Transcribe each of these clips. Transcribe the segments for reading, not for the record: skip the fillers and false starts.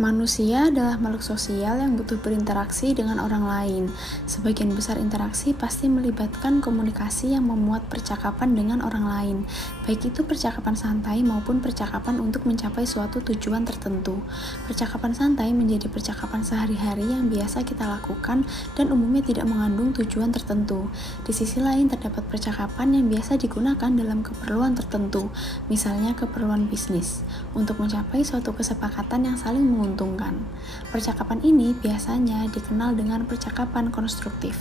Manusia adalah makhluk sosial yang butuh berinteraksi dengan orang lain. Sebagian besar interaksi pasti melibatkan komunikasi yang memuat percakapan dengan orang lain, baik itu percakapan santai maupun percakapan untuk mencapai suatu tujuan tertentu. Percakapan santai menjadi percakapan sehari-hari yang biasa kita lakukan dan umumnya tidak mengandung tujuan tertentu. Di sisi lain, terdapat percakapan yang biasa digunakan dalam keperluan tertentu, misalnya keperluan bisnis, untuk mencapai suatu kesepakatan yang saling menguntungkan. Percakapan ini biasanya dikenal dengan percakapan konstruktif.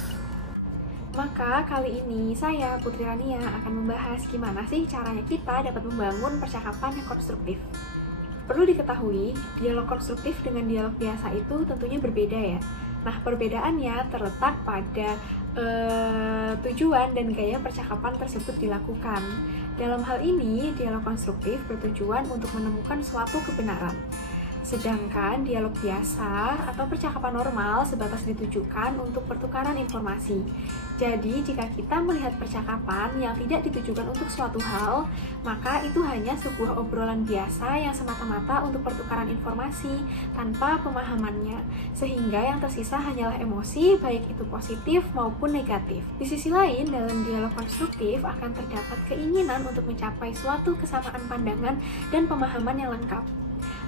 Maka kali ini saya, Putri Rania, akan membahas gimana sih caranya kita dapat membangun percakapan yang konstruktif. Perlu diketahui, dialog konstruktif dengan dialog biasa itu tentunya berbeda ya. Nah, perbedaannya terletak pada tujuan dan gaya percakapan tersebut dilakukan. Dalam hal ini, dialog konstruktif bertujuan untuk menemukan suatu kebenaran. Sedangkan dialog biasa atau percakapan normal sebatas ditujukan untuk pertukaran informasi. Jadi, jika kita melihat percakapan yang tidak ditujukan untuk suatu hal, maka itu hanya sebuah obrolan biasa yang semata-mata untuk pertukaran informasi tanpa pemahamannya, sehingga yang tersisa hanyalah emosi, baik itu positif maupun negatif. Di sisi lain, dalam dialog konstruktif akan terdapat keinginan untuk mencapai suatu kesamaan pandangan dan pemahaman yang lengkap.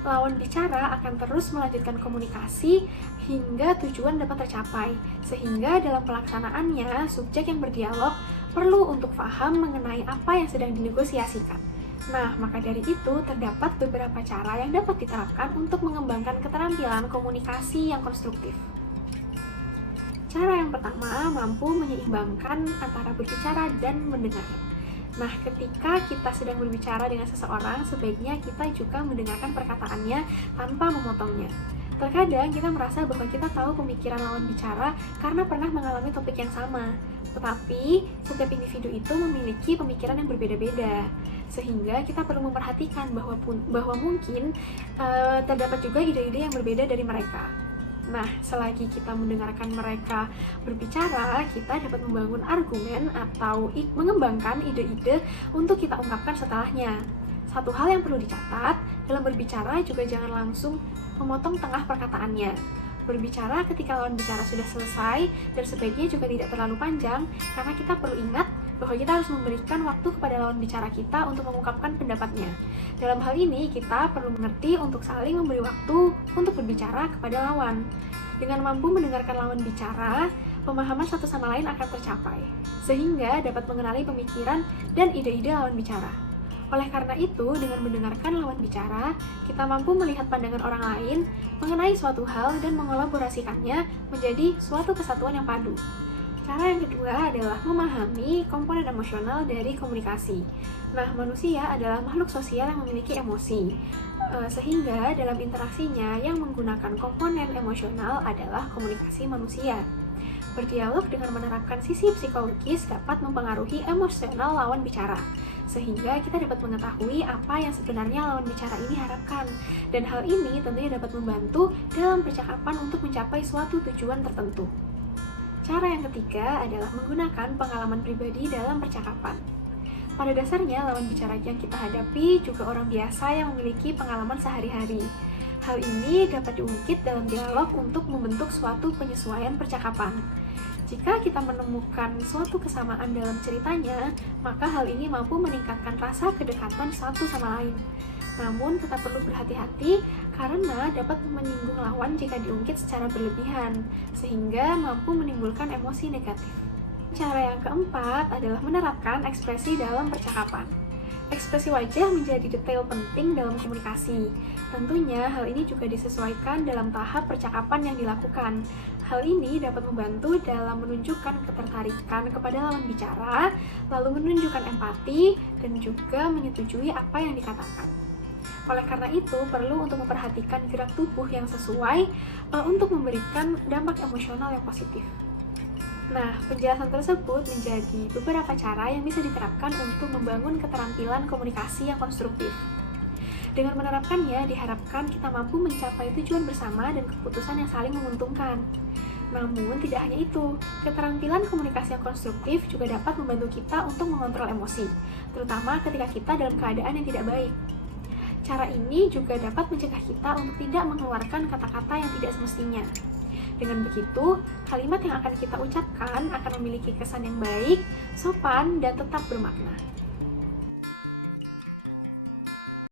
Lawan bicara akan terus melanjutkan komunikasi hingga tujuan dapat tercapai, sehingga dalam pelaksanaannya, subjek yang berdialog perlu untuk paham mengenai apa yang sedang dinegosiasikan. Nah, maka dari itu terdapat beberapa cara yang dapat diterapkan untuk mengembangkan keterampilan komunikasi yang konstruktif. Cara yang pertama, mampu menyeimbangkan antara berbicara dan mendengar. Nah, ketika kita sedang berbicara dengan seseorang, sebaiknya kita juga mendengarkan perkataannya tanpa memotongnya. Terkadang kita merasa bahwa kita tahu pemikiran lawan bicara karena pernah mengalami topik yang sama. Tetapi, setiap individu itu memiliki pemikiran yang berbeda-beda. Sehingga kita perlu memperhatikan bahwa mungkin terdapat juga ide-ide yang berbeda dari mereka. Nah, selagi kita mendengarkan mereka berbicara, kita dapat membangun argumen atau mengembangkan ide-ide untuk kita ungkapkan setelahnya. Satu hal yang perlu dicatat, dalam berbicara juga jangan langsung memotong tengah perkataannya. Berbicara ketika lawan bicara sudah selesai, dan sebaiknya juga tidak terlalu panjang, karena kita perlu ingat bahwa kita harus memberikan waktu kepada lawan bicara kita untuk mengungkapkan pendapatnya. Dalam hal ini, kita perlu mengerti untuk saling memberi waktu untuk berbicara kepada lawan. Dengan mampu mendengarkan lawan bicara, pemahaman satu sama lain akan tercapai, sehingga dapat mengenali pemikiran dan ide-ide lawan bicara. Oleh karena itu, dengan mendengarkan lawan bicara, kita mampu melihat pandangan orang lain mengenai suatu hal dan mengolaborasikannya menjadi suatu kesatuan yang padu. Cara yang kedua adalah memahami komponen emosional dari komunikasi. Nah, manusia adalah makhluk sosial yang memiliki emosi, sehingga dalam interaksinya yang menggunakan komponen emosional adalah komunikasi manusia. Berdialog dengan menerapkan sisi psikologis dapat mempengaruhi emosional lawan bicara, sehingga kita dapat mengetahui apa yang sebenarnya lawan bicara ini harapkan, dan hal ini tentunya dapat membantu dalam percakapan untuk mencapai suatu tujuan tertentu. Cara yang ketiga adalah menggunakan pengalaman pribadi dalam percakapan. Pada dasarnya, lawan bicara yang kita hadapi juga orang biasa yang memiliki pengalaman sehari-hari. Hal ini dapat diungkit dalam dialog untuk membentuk suatu penyesuaian percakapan. Jika kita menemukan suatu kesamaan dalam ceritanya, maka hal ini mampu meningkatkan rasa kedekatan satu sama lain. Namun, tetap perlu berhati-hati karena dapat menyinggung lawan jika diungkit secara berlebihan, sehingga mampu menimbulkan emosi negatif. Cara yang keempat adalah menerapkan ekspresi dalam percakapan. Ekspresi wajah menjadi detail penting dalam komunikasi. Tentunya hal ini juga disesuaikan dalam tahap percakapan yang dilakukan. Hal ini dapat membantu dalam menunjukkan ketertarikan kepada lawan bicara, lalu menunjukkan empati, dan juga menyetujui apa yang dikatakan. Oleh karena itu, perlu untuk memperhatikan gerak tubuh yang sesuai untuk memberikan dampak emosional yang positif. Nah, penjelasan tersebut menjadi beberapa cara yang bisa diterapkan untuk membangun keterampilan komunikasi yang konstruktif. Dengan menerapkannya, diharapkan kita mampu mencapai tujuan bersama dan keputusan yang saling menguntungkan. Namun, tidak hanya itu, keterampilan komunikasi yang konstruktif juga dapat membantu kita untuk mengontrol emosi, terutama ketika kita dalam keadaan yang tidak baik. Cara ini juga dapat mencegah kita untuk tidak mengeluarkan kata-kata yang tidak semestinya. Dengan begitu, kalimat yang akan kita ucapkan akan memiliki kesan yang baik, sopan, dan tetap bermakna.